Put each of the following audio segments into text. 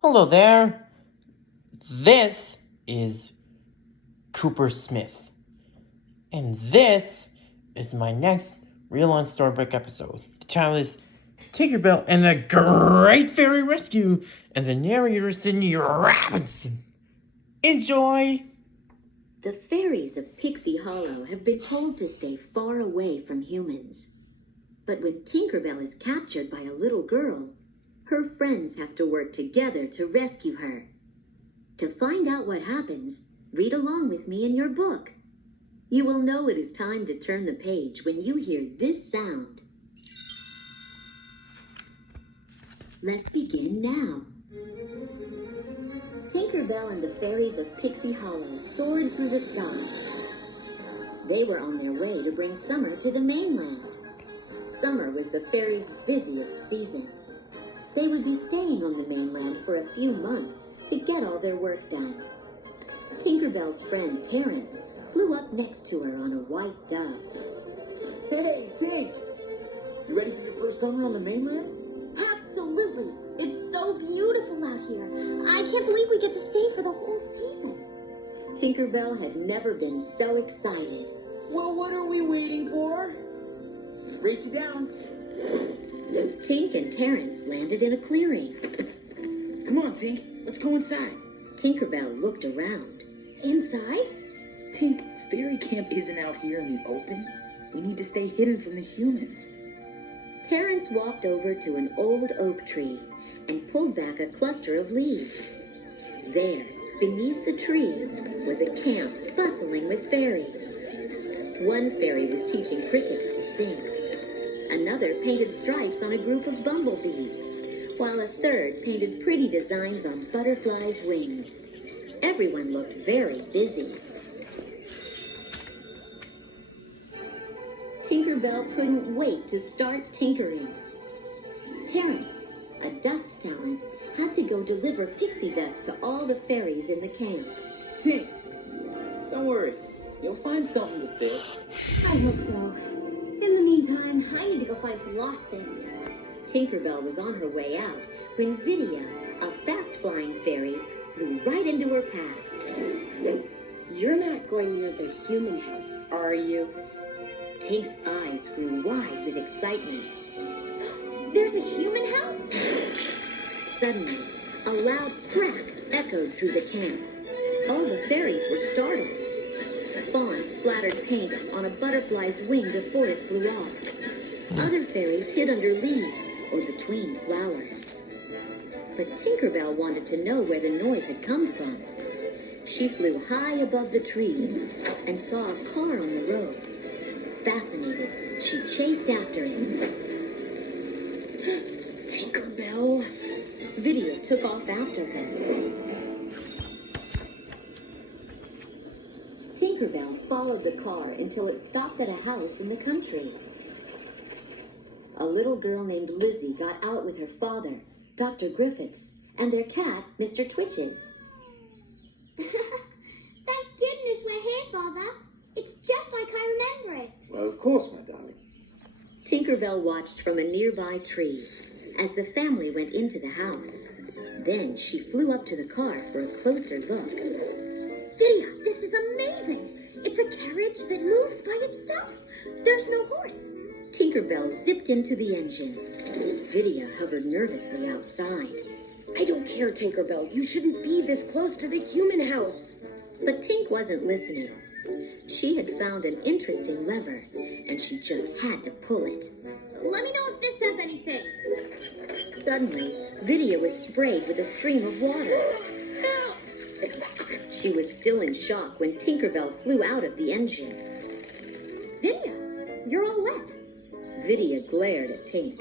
Hello there. This is Cooper Smith. And this is my next Real on Storybook episode. The title is Tinkerbell and the Great Fairy Rescue. And the narrator is Sydney Robinson. Enjoy! The fairies of Pixie Hollow have been told to stay far away from humans. But when Tinkerbell is captured by a little girl, her friends have to work together to rescue her. To find out what happens, read along with me in your book. You will know it is time to turn the page when you hear this sound. Let's begin now. Tinkerbell and the fairies of Pixie Hollow soared through the sky. They were on their way to bring summer to the mainland. Summer was the fairies' busiest season. They would be staying on the mainland for a few months to get all their work done. Tinkerbell's friend Terrence flew up next to her on a white dove. Hey, Tink! You ready for your first summer on the mainland? Absolutely! It's so beautiful out here. I can't believe we get to stay for the whole season. Tinkerbell had never been so excited. Well, what are we waiting for? Race you down. Tink and Terrence landed in a clearing. Come on, Tink. Let's go inside. Tinkerbell looked around. Inside? Tink, fairy camp isn't out here in the open. We need to stay hidden from the humans. Terrence walked over to an old oak tree and pulled back a cluster of leaves. There, beneath the tree, was a camp bustling with fairies. One fairy was teaching crickets to sing. Another painted stripes on a group of bumblebees, while a third painted pretty designs on butterflies' wings. Everyone looked very busy. Tinkerbell couldn't wait to start tinkering. Terrence, a dust talent, had to go deliver pixie dust to all the fairies in the camp. Tink, don't worry. You'll find something to fix. I hope so. In the meantime, I need to go find some lost things. Tinkerbell was on her way out when Vidia, a fast-flying fairy, flew right into her path. You're not going near the human house, are you? Tink's eyes grew wide with excitement. There's a human house? Suddenly, a loud crack echoed through the camp. All the fairies were startled. Fawn splattered paint on a butterfly's wing before it flew off. Other fairies hid under leaves or between flowers. But Tinkerbell wanted to know where the noise had come from. She flew high above the tree and saw a car on the road. Fascinated, she chased after it. Tinkerbell. Vidia took off after her. Tinkerbell followed the car until it stopped at a house in the country. A little girl named Lizzy got out with her father, Dr. Griffiths, and their cat, Mr. Twitches. Thank goodness we're here, Father. It's just like I remember it. Well, of course, my darling. Tinkerbell watched from a nearby tree as the family went into the house. Then she flew up to the car for a closer look. Vidia, this is amazing. It's a carriage that moves by itself. There's no horse. Tinkerbell zipped into the engine. Vidia hovered nervously outside. I don't care, Tinkerbell. You shouldn't be this close to the human house. But Tink wasn't listening. She had found an interesting lever, and she just had to pull it. Let me know if this does anything. Suddenly, Vidia was sprayed with a stream of water. She was still in shock when Tinkerbell flew out of the engine. Vidia, you're all wet. Vidia glared at Tink.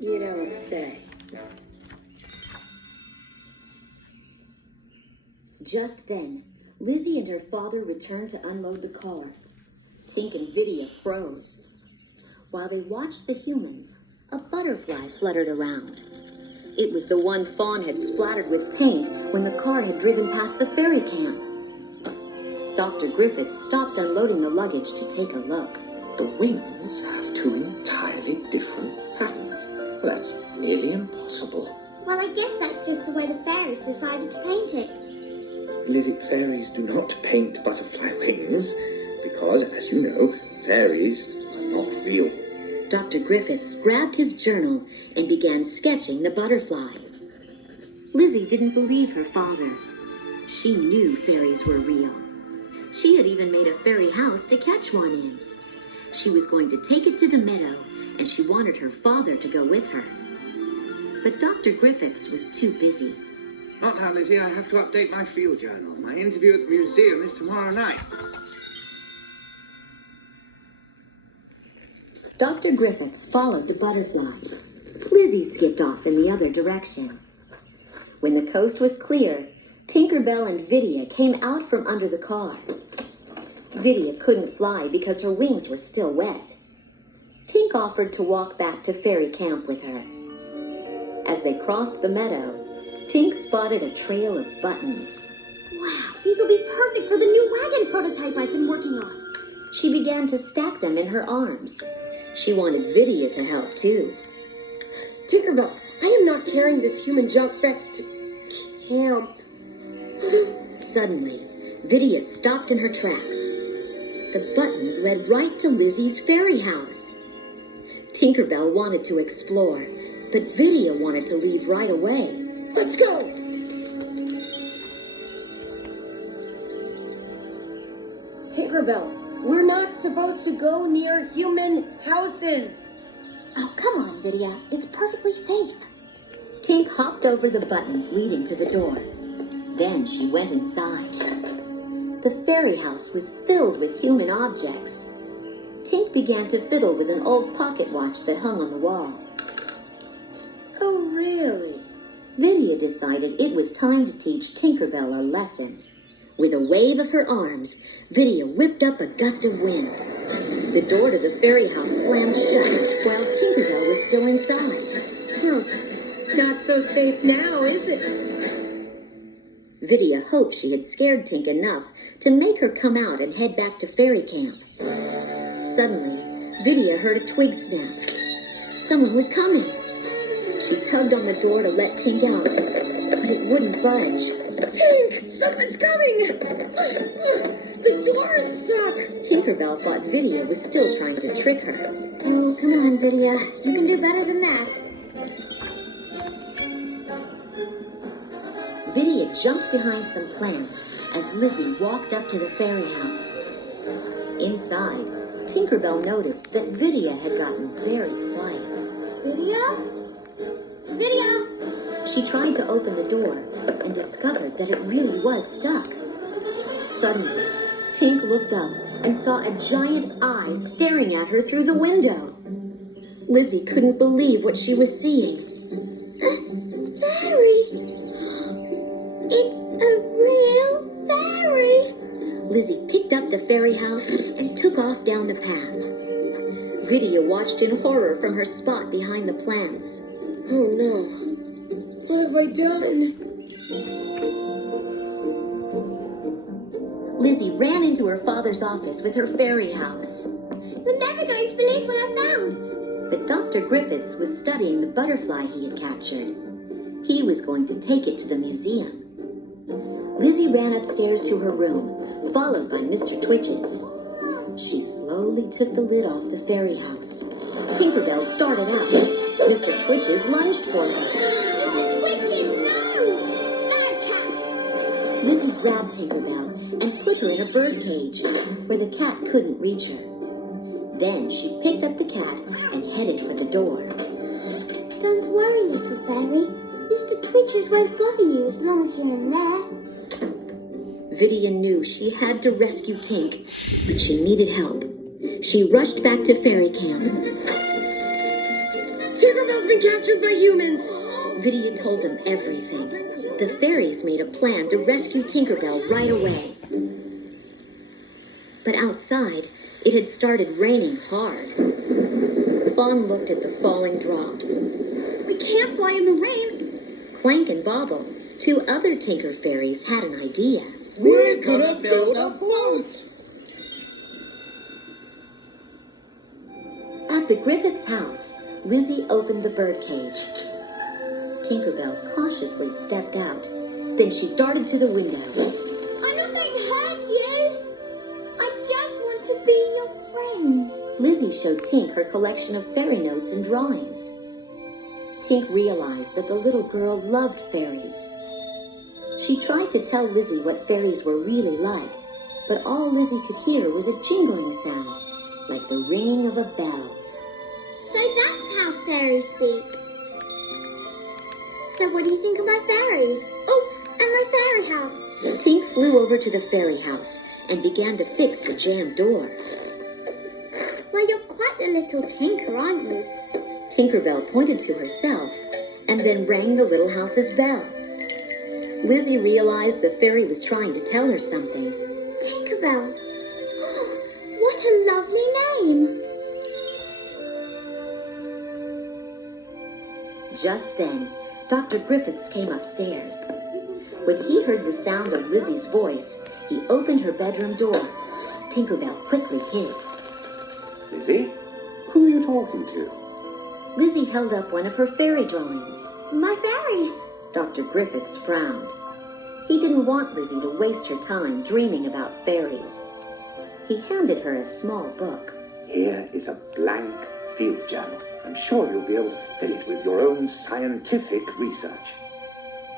You don't say. Just then, Lizzy and her father returned to unload the car. Tink and Vidia froze. While they watched the humans, a butterfly fluttered around. It was the one Fawn had splattered with paint when the car had driven past the fairy camp. Dr. Griffith stopped unloading the luggage to take a look. The wings have two entirely different patterns. That's nearly impossible. Well, I guess that's just the way the fairies decided to paint it. Lizzie, fairies do not paint butterfly wings because, as you know, fairies are not real. Dr. Griffiths grabbed his journal and began sketching the butterfly. Lizzie didn't believe her father. She knew fairies were real. She had even made a fairy house to catch one in. She was going to take it to the meadow, and she wanted her father to go with her. But Dr. Griffiths was too busy. Not now, Lizzie. I have to update my field journal. My interview at the museum is tomorrow night. Dr. Griffiths followed the butterfly. Lizzie skipped off in the other direction. When the coast was clear, Tinkerbell and Vidia came out from under the car. Vidia couldn't fly because her wings were still wet. Tink offered to walk back to fairy camp with her. As they crossed the meadow, Tink spotted a trail of buttons. Wow, these will be perfect for the new wagon prototype I've been working on. She began to stack them in her arms. She wanted Vidia to help too. Tinkerbell, I am not carrying this human junk back to camp. Suddenly, Vidia stopped in her tracks. The buttons led right to Lizzie's fairy house. Tinkerbell wanted to explore, but Vidia wanted to leave right away. Let's go! Tinkerbell, we're not supposed to go near human houses. Oh, come on, Vidia. It's perfectly safe. Tink hopped over the buttons leading to the door. Then she went inside. The fairy house was filled with human objects. Tink began to fiddle with an old pocket watch that hung on the wall. Oh, really? Vidia decided it was time to teach Tinkerbell a lesson. With a wave of her arms, Vidia whipped up a gust of wind. The door to the fairy house slammed shut while Tinkerbell was still inside. Not so safe now, is it? Vidia hoped she had scared Tink enough to make her come out and head back to fairy camp. Suddenly, Vidia heard a twig snap. Someone was coming. She tugged on the door to let Tink out, but it wouldn't budge. Tink, someone's coming! The door is stuck! Tinkerbell thought Vidia was still trying to trick her. Oh, come on, Vidia. You can do better than that. Vidia jumped behind some plants as Lizzie walked up to the fairy house. Inside, Tinkerbell noticed that Vidia had gotten very quiet. Vidia? Vidia! She tried to open the door and discovered that it really was stuck. Suddenly, Tink looked up and saw a giant eye staring at her through the window. Lizzie couldn't believe what she was seeing. A fairy! It's a real fairy! Lizzie picked up the fairy house and took off down the path. Vidia watched in horror from her spot behind the plants. Oh no. What have I done? Lizzie ran into her father's office with her fairy house. You're never going to believe what I found! But Dr. Griffiths was studying the butterfly he had captured. He was going to take it to the museum. Lizzie ran upstairs to her room, followed by Mr. Twitches. She slowly took the lid off the fairy house. Tinkerbell darted up. Mr. Twitches lunged for her. Mr. Twitches, no! Bearcat! Lizzie grabbed Tinkerbell and put her in a bird cage, where the cat couldn't reach her. Then she picked up the cat and headed for the door. Don't worry, little fairy. Mr. Twitches won't bother you as long as you're in there. Vidia knew she had to rescue Tink, but she needed help. She rushed back to fairy camp. Tinkerbell's been captured by humans! Vidia told them everything. The fairies made a plan to rescue Tinkerbell right away. But outside, it had started raining hard. Fawn looked at the falling drops. We can't fly in the rain! Clank and Bobble, two other Tinker fairies, had an idea. We could have built a boat! At the Griffiths' house, Lizzie opened the birdcage. Tinkerbell cautiously stepped out. Then she darted to the window. I'm not going to hurt you. I just want to be your friend. Lizzy showed Tink her collection of fairy notes and drawings. Tink realized that the little girl loved fairies. She tried to tell Lizzy what fairies were really like, but all Lizzy could hear was a jingling sound, like the ringing of a bell. So that's how fairies speak. So what do you think of my fairies? Oh, and my fairy house. Tink flew over to the fairy house and began to fix the jammed door. Well, you're quite a little tinker, aren't you? Tinkerbell pointed to herself and then rang the little house's bell. Lizzy realized the fairy was trying to tell her something. Tinkerbell. Oh, what a lovely name. Just then, Dr. Griffiths came upstairs. When he heard the sound of Lizzy's voice, he opened her bedroom door. Tinkerbell quickly hid. Lizzy, who are you talking to? Lizzy held up one of her fairy drawings. My fairy. Dr. Griffiths frowned. He didn't want Lizzy to waste her time dreaming about fairies. He handed her a small book. Here is a blank field journal. I'm sure you'll be able to fill it with your own scientific research.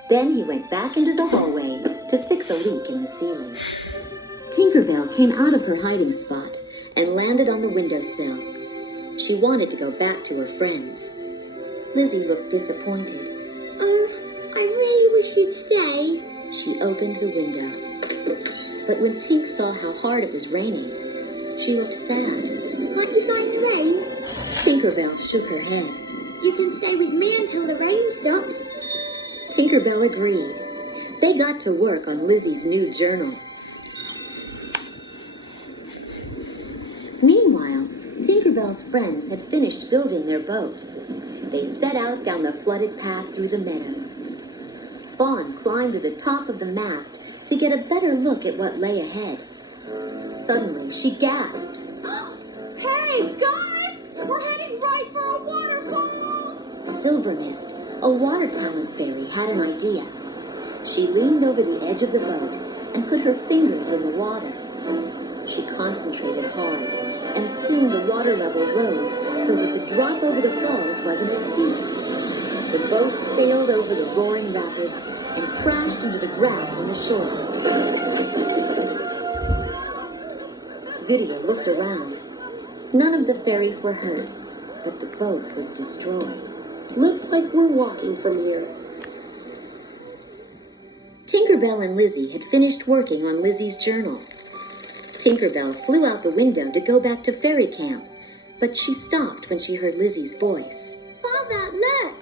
Then he went back into the hallway to fix a leak in the ceiling. Tinkerbell came out of her hiding spot and landed on the windowsill. She wanted to go back to her friends. Lizzy looked disappointed. Oh, I really wish you'd stay. She opened the window. But when Tink saw how hard it was raining, she looked sad. Can't you find the rain? Tinkerbell shook her head. You can stay with me until the rain stops. Tinkerbell agreed. They got to work on Lizzy's new journal. Meanwhile, Tinkerbell's friends had finished building their boat. They set out down the flooded path through the meadow. Fawn climbed to the top of the mast to get a better look at what lay ahead. Suddenly, she gasped. Hey, guys! We're heading right for a waterfall! Silvermist, a water talent fairy, had an idea. She leaned over the edge of the boat and put her fingers in the water. She concentrated hard, and soon the water level rose so that the drop over the falls wasn't as steep. The boat sailed over the roaring rapids and crashed into the grass on the shore. Vidia looked around. None of the fairies were hurt, but the boat was destroyed. Looks like we're walking from here. Tinkerbell and Lizzy had finished working on Lizzie's journal. Tinkerbell flew out the window to go back to fairy camp, but she stopped when she heard Lizzie's voice. Father, look.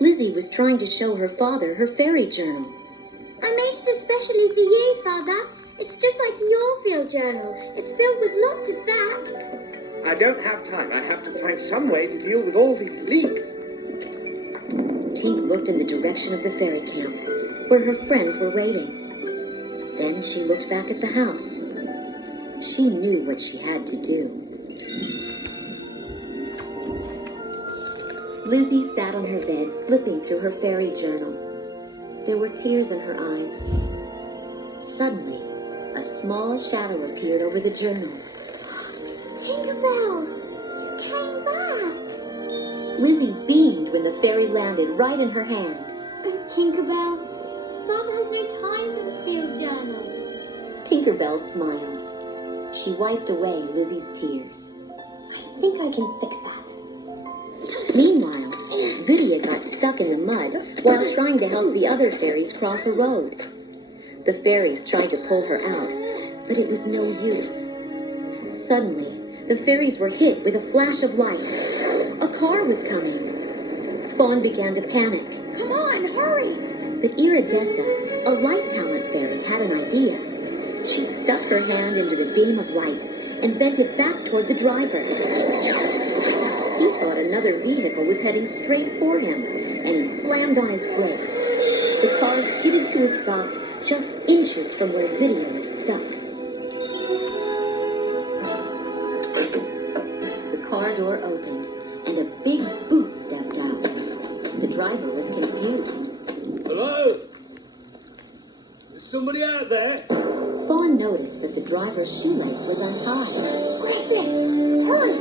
Lizzy was trying to show her father her fairy journal. I made it especially for you, Father. It's just like your field journal. It's filled with lots of facts. I don't have time. I have to find some way to deal with all these leaks. Tink looked in the direction of the fairy camp, where her friends were waiting. Then she looked back at the house. She knew what she had to do. Lizzy sat on her bed, flipping through her fairy journal. There were tears in her eyes. Suddenly, a small shadow appeared over the journal. Tinkerbell, you came back. Lizzy beamed when the fairy landed right in her hand. Oh, Tinkerbell, Father has no time for the field journal. Tinkerbell smiled. She wiped away Lizzie's tears. I think I can fix that. Meanwhile, Vidia got stuck in the mud while trying to help the other fairies cross a road. The fairies tried to pull her out, but it was no use. Suddenly, the fairies were hit with a flash of light. A car was coming. Fawn began to panic. Come on, hurry. But Iridessa, a light talent fairy, had an idea. She stuck her hand into the beam of light and bent it back toward the driver. He thought another vehicle was heading straight for him, and he slammed on his brakes. The car skidded to a stop just inches from where Vidia was stuck. The car door opened, and a big boot stepped out. The driver was confused. somebody out there? Fawn noticed that the driver's shoelace was untied. Griffith, hurry!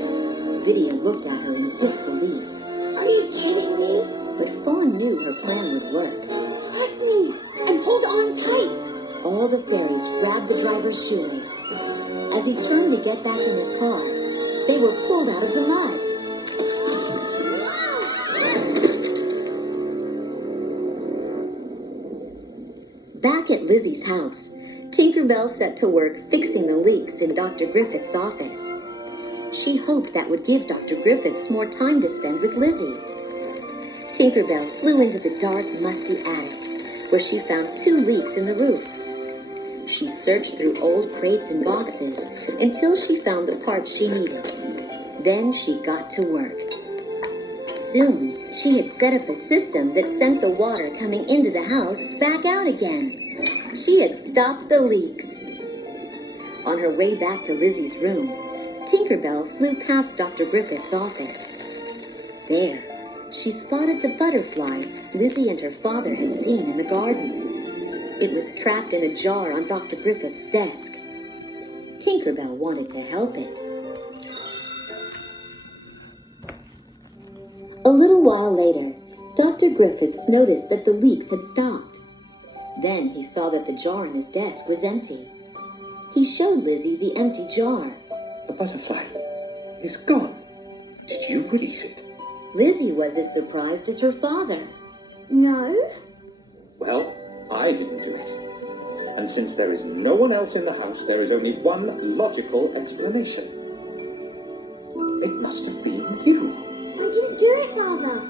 Vidia looked at her in disbelief. Are you kidding me? But Fawn knew her plan would work. Trust me and hold on tight. All the fairies grabbed the driver's shoelace. As he turned to get back in his car, they were pulled out of the mud. Back at Lizzie's house, Tinkerbell set to work fixing the leaks in Dr. Griffith's office. She hoped that would give Dr. Griffiths more time to spend with Lizzie. Tinkerbell flew into the dark, musty attic, where she found 2 leaks in the roof. She searched through old crates and boxes until she found the parts she needed. Then she got to work. Soon, she had set up a system that sent the water coming into the house back out again. She had stopped the leaks. On her way back to Lizzie's room, Tinkerbell flew past Dr. Griffith's office. There, she spotted the butterfly Lizzie and her father had seen in the garden. It was trapped in a jar on Dr. Griffith's desk. Tinkerbell wanted to help it. A little while later, Dr. Griffiths noticed that the leaks had stopped. Then he saw that the jar on his desk was empty. He showed Lizzie the empty jar. The butterfly is gone. Did you release it? Lizzie was as surprised as her father. No? Well, I didn't do it. And since there is no one else in the house, there is only one logical explanation. It must have been you. I didn't do it, Father.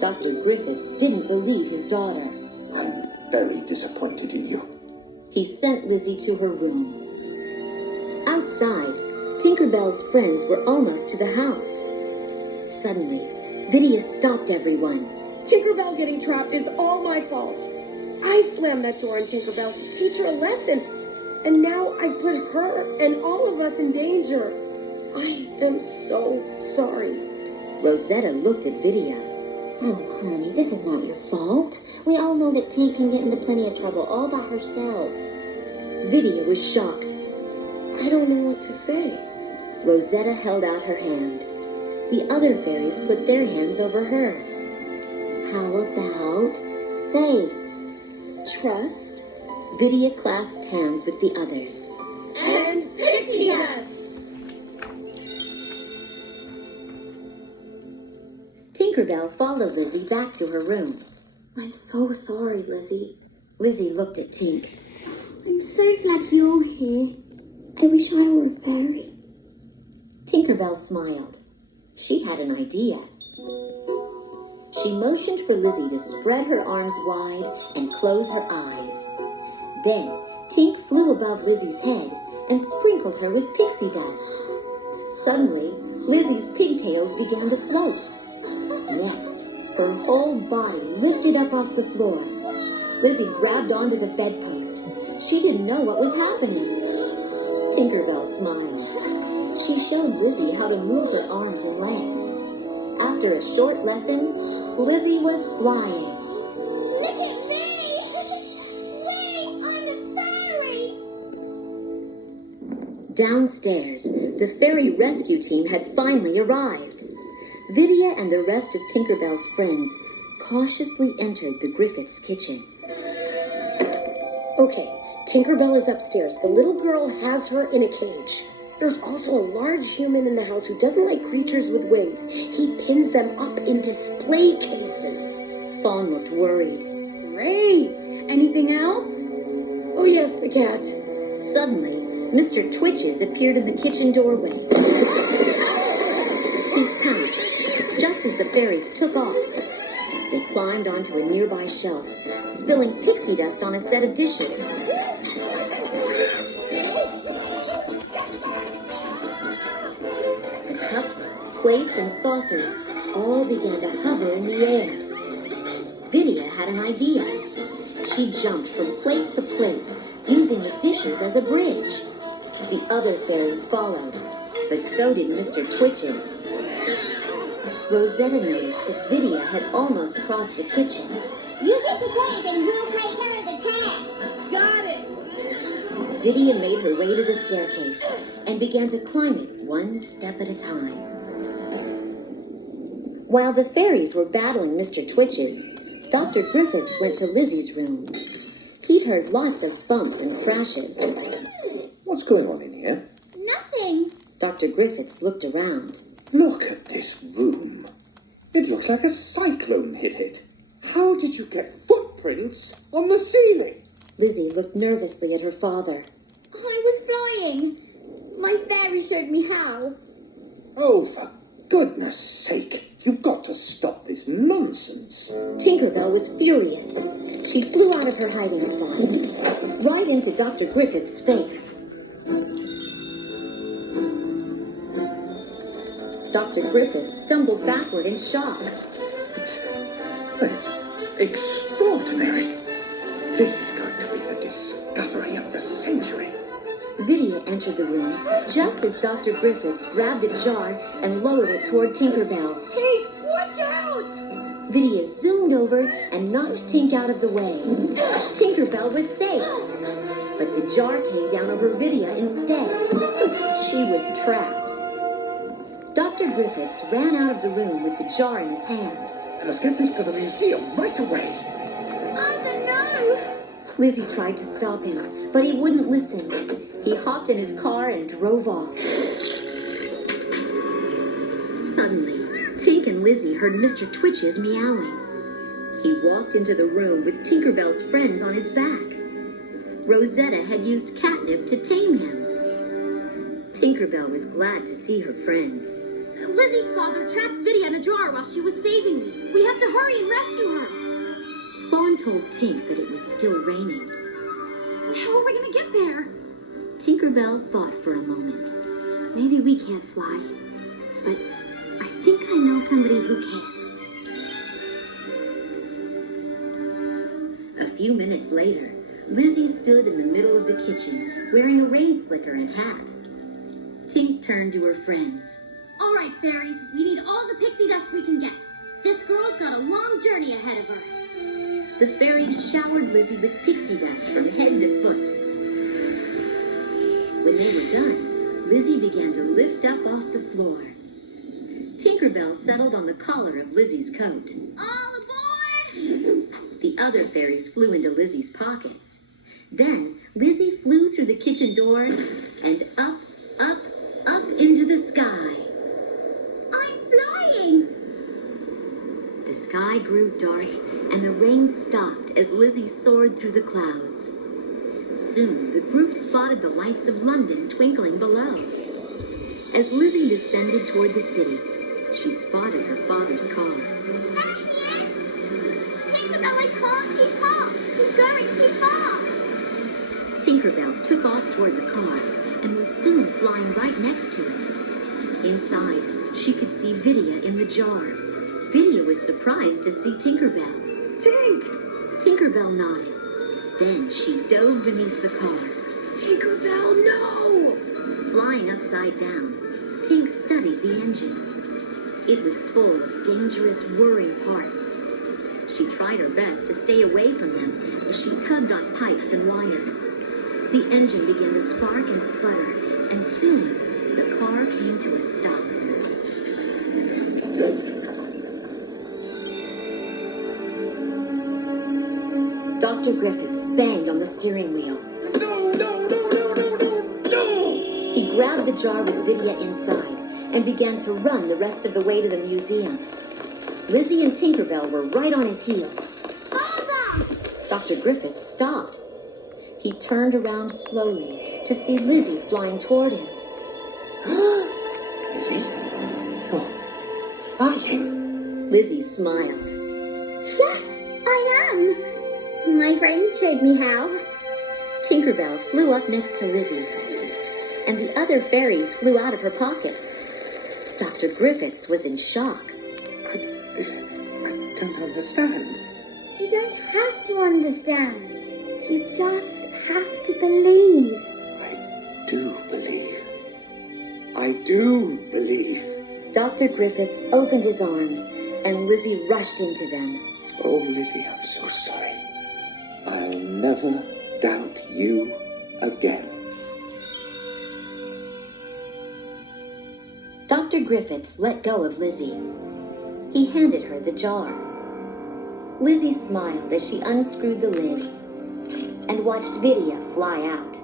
Dr. Griffiths didn't believe his daughter. I'm very disappointed in you. He sent Lizzie to her room. Outside, Tinkerbell's friends were almost to the house. Suddenly, Vidia stopped everyone. Tinkerbell getting trapped is all my fault. I slammed that door on Tinkerbell to teach her a lesson. And now I've put her and all of us in danger. I am so sorry. Rosetta looked at Vidia. Oh, honey, this is not your fault. We all know that Tink can get into plenty of trouble all by herself. Vidia was shocked. I don't know what to say. Rosetta held out her hand. The other fairies put their hands over hers. How about faith? Trust. Vidia clasped hands with the others. And Pixie dust! Tinkerbell followed Lizzie back to her room. I'm so sorry, Lizzie. Lizzie looked at Tink. I'm so glad you're here. I wish I were a fairy. Tinkerbell smiled. She had an idea. She motioned for Lizzie to spread her arms wide and close her eyes. Then, Tink flew above Lizzie's head and sprinkled her with pixie dust. Suddenly, Lizzie's pigtails began to float. Next, her whole body lifted up off the floor. Lizzie grabbed onto the bedpost. She didn't know what was happening. Tinkerbell smiled. She showed Lizzie how to move her arms and legs. After a short lesson, Lizzie was flying. Look at me! Yay! I'm the fairy! Downstairs, the fairy rescue team had finally arrived. Vidia and the rest of Tinkerbell's friends cautiously entered the Griffiths' kitchen. Okay, Tinkerbell is upstairs. The little girl has her in a cage. There's also a large human in the house who doesn't like creatures with wings. He pins them up in display cases. Fawn looked worried. Great! Anything else? Oh yes, the cat. Suddenly, Mr. Twitches appeared in the kitchen doorway. He pounced just as the fairies took off. They climbed onto a nearby shelf, spilling pixie dust on a set of dishes. The cups, plates, and saucers all began to hover in the air. Vidia had an idea. She jumped from plate to plate, using the dishes as a bridge. The other fairies followed, but so did Mr. Twitches. Rosetta noticed that Vidia had almost crossed the kitchen. You get the tape and we'll take care of the cat. Got it! Vidia made her way to the staircase and began to climb it one step at a time. While the fairies were battling Mr. Twitches, Dr. Griffiths went to Lizzie's room. He'd heard lots of bumps and crashes. What's going on in here? Nothing. Dr. Griffiths looked around. Look at this room. It looks like a cyclone hit it. How did you get footprints on the ceiling? Lizzie looked nervously at her father. I was flying. My fairy showed me how. Oh, for goodness sake. You've got to stop this nonsense. Tinkerbell was furious. She flew out of her hiding spot, right into Dr. Griffith's face. Dr. Griffith stumbled backward in shock. It's extraordinary. This is going to be the discovery of the century. Vidia entered the room just as Dr. Griffiths grabbed a jar and lowered it toward Tinkerbell. Tink, watch out! Vidia zoomed over and knocked Tink out of the way. Tinkerbell was safe, but the jar came down over Vidia instead. She was trapped. Dr. Griffiths ran out of the room with the jar in his hand. I must get this to the museum right away. Arthur, no! Lizzie tried to stop him, but he wouldn't listen. He hopped in his car and drove off. Suddenly, Tink and Lizzie heard Mr. Twitches meowing. He walked into the room with Tinkerbell's friends on his back. Rosetta had used catnip to tame him. Tinkerbell was glad to see her friends. Lizzie's father trapped Vidia in a jar while she was saving me. We have to hurry and rescue her. Fawn told Tink that it was still raining. How are we going to get there? Tinkerbell thought for a moment. Maybe we can't fly, but I think I know somebody who can. A few minutes later, Lizzie stood in the middle of the kitchen, wearing a rain slicker and hat. Tink turned to her friends. All right, fairies, we need all the pixie dust we can get. This girl's got a long journey ahead of her. The fairies showered Lizzie with pixie dust from head to foot. When they were done, Lizzie began to lift up off the floor. Tinkerbell settled on the collar of Lizzie's coat. All aboard! The other fairies flew into Lizzie's pockets. Then Lizzie flew through the kitchen door and up, up, up into the sky. I'm flying! The sky grew dark and the rain stopped as Lizzie soared through the clouds. Soon the group spotted the lights of London twinkling below. As Lizzie descended toward the city, she spotted her father's car. There he is! Tinkerbell, I can't keep up! He's going too fast! Tinkerbell took off toward the car and was soon flying right next to it. Inside, she could see Vidia in the jar. Vidia was surprised to see Tinkerbell. Tink! Tinkerbell nodded. Then she dove beneath the car. Tinkerbell, no! Flying upside down, Tink studied the engine. It was full of dangerous whirring parts. She tried her best to stay away from them as she tugged on pipes and wires. The engine began to spark and sputter, and soon the car came to a stop. Dr. Griffiths banged on the steering wheel. No, no, no, no, no, no, no! He grabbed the jar with Vidia inside and began to run the rest of the way to the museum. Lizzie and Tinkerbell were right on his heels. Father! Dr. Griffiths stopped. He turned around slowly to see Lizzie flying toward him. Lizzie? Oh, flying. Lizzie smiled. Yes, I am! My friends showed me how. Tinkerbell flew up next to Lizzie, and the other fairies flew out of her pockets. Dr. Griffiths was in shock. I don't understand. You don't have to understand. You just have to believe. I do believe. I do believe. Dr. Griffiths opened his arms, and Lizzie rushed into them. Oh, Lizzie, I'm so sorry. I'll never doubt you again. Dr. Griffiths let go of Lizzie. He handed her the jar. Lizzie smiled as she unscrewed the lid and watched Vidia fly out.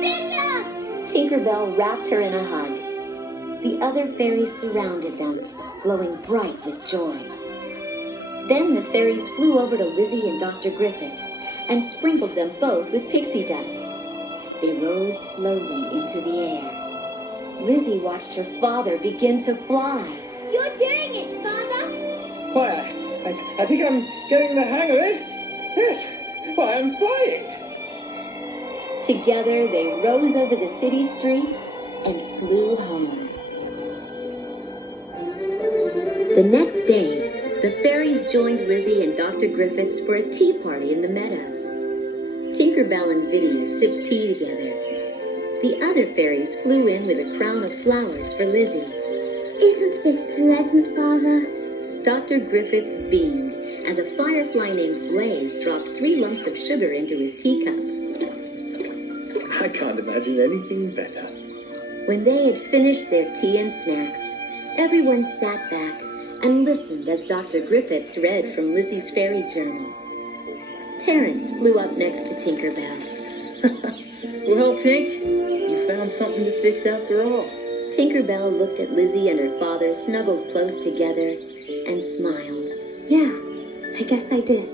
Vidia! Tinkerbell wrapped her in a hug. The other fairies surrounded them, glowing bright with joy. Then the fairies flew over to Lizzie and Dr. Griffiths and sprinkled them both with pixie dust. They rose slowly into the air. Lizzie watched her father begin to fly. You're doing it, Father! Why, I think I'm getting the hang of it. Yes, why, I'm flying. Together, they rose over the city streets and flew home. The next day, the fairies joined Lizzie and Dr. Griffiths for a tea party in the meadow. Tinkerbell and Vidia sipped tea together. The other fairies flew in with a crown of flowers for Lizzie. Isn't this pleasant, Father? Dr. Griffiths beamed as a firefly named Blaze dropped 3 lumps of sugar into his teacup. I can't imagine anything better. When they had finished their tea and snacks, everyone sat back and listened as Dr. Griffiths read from Lizzie's fairy journal. Terrence flew up next to Tinkerbell. Well, Tink, you found something to fix after all. Tinkerbell looked at Lizzie and her father snuggled close together and smiled. Yeah, I guess I did.